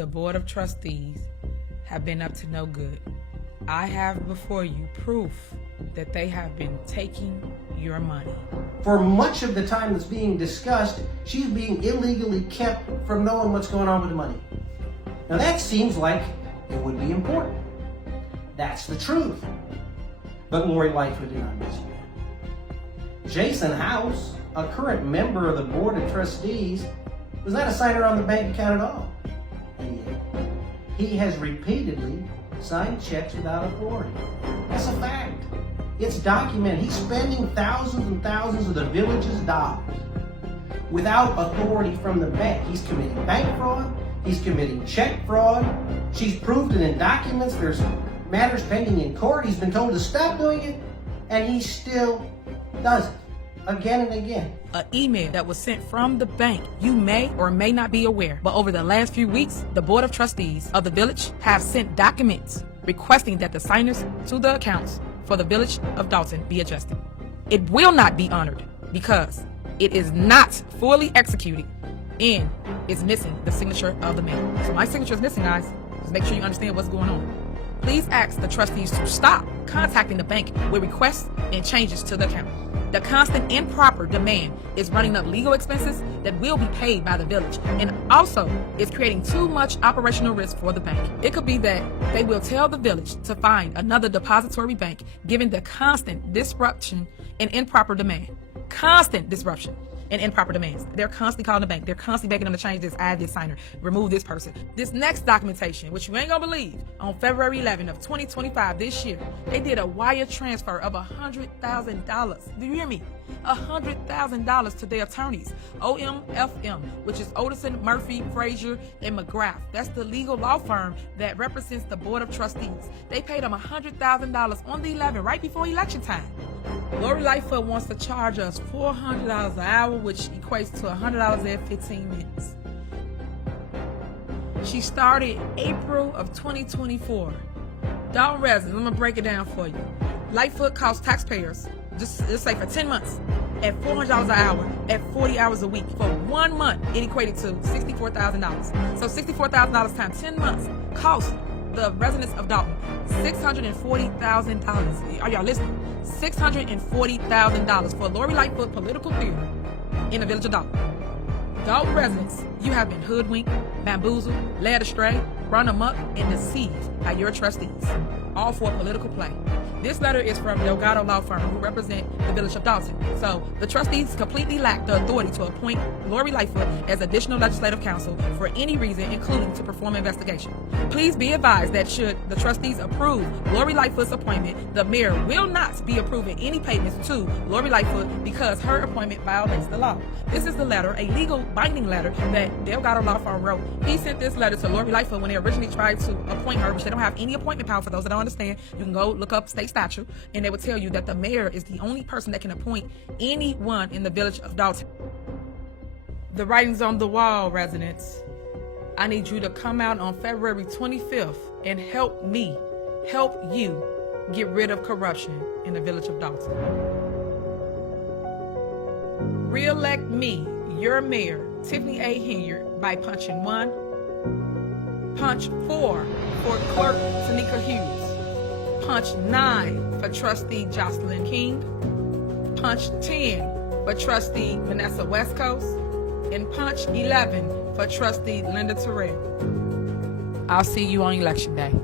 the Board of Trustees have been up to no good. I have before you proof that they have been taking your money. For much of the time that's being discussed, she's being illegally kept from knowing what's going on with the money. Now that seems like it would be important. That's the truth. But Lori Lightfoot did not mention that. Jason House, a current member of the Board of Trustees, was not a signer on the bank account at all. And yet, he has repeatedly signed checks without authority. That's a fact. It's documented. He's spending thousands and thousands of the village's dollars without authority from the bank. He's committing bank fraud. He's committing check fraud. She's proved it in documents. There's matters pending in court. He's been told to stop doing it, and he still does it again and again. An email that was sent from the bank. You may or may not be aware, but over the last few weeks, the Board of Trustees of the village have sent documents requesting that the signers to the accounts for the village of Dalton be adjusted. It will not be honored because it is not fully executed and is missing the signature of the mayor. So my signature is missing, guys. Just make sure you understand what's going on. Please ask the trustees to stop contacting the bank with requests and changes to the account. The constant improper demand is running up legal expenses that will be paid by the village, and also is creating too much operational risk for the bank. It could be that they will tell the village to find another depository bank given the constant disruption and improper demand. Constant disruption and improper demands. They're constantly calling the bank. They're constantly begging them to change this, add this signer, remove this person. This next documentation, which you ain't gonna believe, on February 11th of 2025 this year, they did a wire transfer of $100,000. Do you hear me? $100,000 to their attorneys, OMFM, which is Oderson, Murphy, Frazier, and McGrath. That's the legal law firm that represents the Board of Trustees. They paid them $100,000 on the 11th, right before election time. Lori Lightfoot wants to charge us $400 an hour, which equates to $100 every 15 minutes. She started April of 2024. Dalton residents, I'm gonna break it down for you. Lightfoot cost taxpayers, just say for 10 months, at $400 an hour, at 40 hours a week. For 1 month, it equated to $64,000. So $64,000 times 10 months cost the residents of Dalton $640,000. Are y'all listening? $640,000 for Lori Lightfoot political theater in the village of Dalton. Dalton residents, you have been hoodwinked, bamboozled, led astray, run amok, and deceived by your trustees, all for a political play. This letter is from Delgado Law Firm, who represent the village of Dalton. So the trustees completely lack the authority to appoint Lori Lightfoot as additional legislative counsel for any reason, including to perform an investigation. Please be advised that should the trustees approve Lori Lightfoot's appointment, the mayor will not be approving any payments to Lori Lightfoot because her appointment violates the law. This is the letter, a legal binding letter that Delgado Law Firm wrote. He sent this letter to Lori Lightfoot when they originally tried to appoint her, which they don't have any appointment power. For those that don't understand, you can go look up state statute, and they will tell you that the mayor is the only person that can appoint anyone in the village of Dalton. The writing's on the wall, residents. I need you to come out on February 25th and help me, help you get rid of corruption in the village of Dalton. Re-elect me, your mayor, Tiffany A. Hilliard, by punching 1, punch 4 for clerk Tanika Hughes, punch 9 for trustee Jocelyn King, punch 10 for trustee Vanessa West Coast, and punch 11 for trustee Linda Terrell. I'll see you on election day.